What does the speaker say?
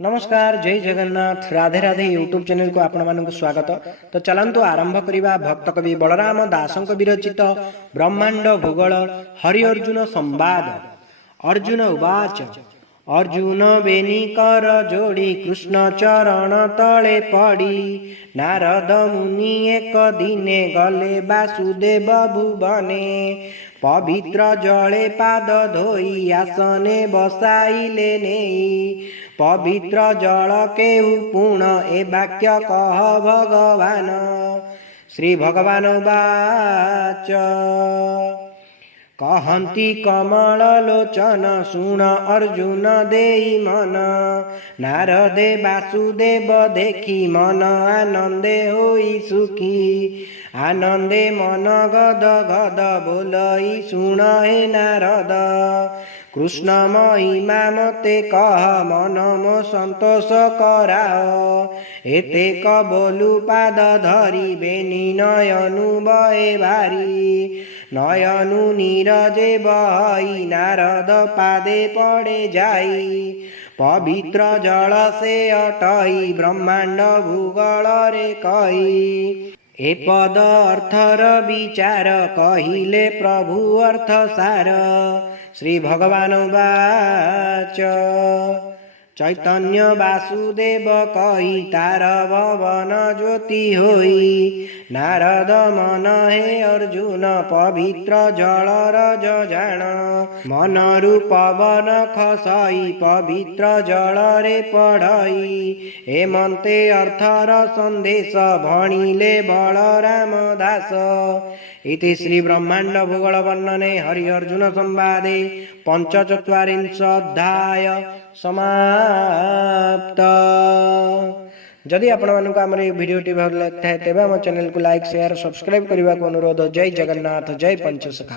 नमस्कार, जय Jagannath, Radhe Radhe YouTube channel को आपण मानक स्वागत। तो चलंतु आरंभ करिबा भक्त कवि बलराम दासंक विरचित ब्रह्मांड भूगोल हरि अर्जुन संवाद। अर्जुन उवाच अर्जुन बेनी कर जोड़ी कृष्ण चरण तले पड़ी नारद मुनि एक दिने गले वासुदेव भुवने पवित्र जले पाद धोई आसने बसाइले नेई पवित्र जल केहू पूर्ण ए वाक्य कह भगवान। श्री भगवान वाच कहती कमल लोचन सुन अर्जुन देई मन नारदे वासुदेव देखी मन आनंदे होई सुखी आनंदे मन गद गद बोलई सुन हे नारद कृष्ण महिमा मते कह मन मो संतोष कराओ एते बोलू पाद धरी बेनी नयनु बहे भारी नयनु नीरजे बहई नारद पादे पड़े जाई पवित्र जल से अटई ब्रह्मांड भूगोल रे कही ए पद अर्थर विचार कहिले प्रभु अर्थ सार। श्री भगवान वाच चैतन्य वासुदेव कही तार भवन ज्योति होई नारद मन हे अर्जुन पवित्र जल रज जान मन रूप पवन खसई पवित्र जल रे पढ़ई हेमंते अर्थर संदेश भणिले बलराम दास। इति श्री ब्रह्मांड भूगोल वर्णने हरि अर्जुन संवादे पंचचत्वारिंशोऽध्याय समाप्त। जदि आपण मानक आम भिडियोटी भल लगी थाए तेबे आम चैनल को लाइक शेयर सब्सक्राइब करने को अनुरोध। जय जगन्नाथ, जय पंचसखा।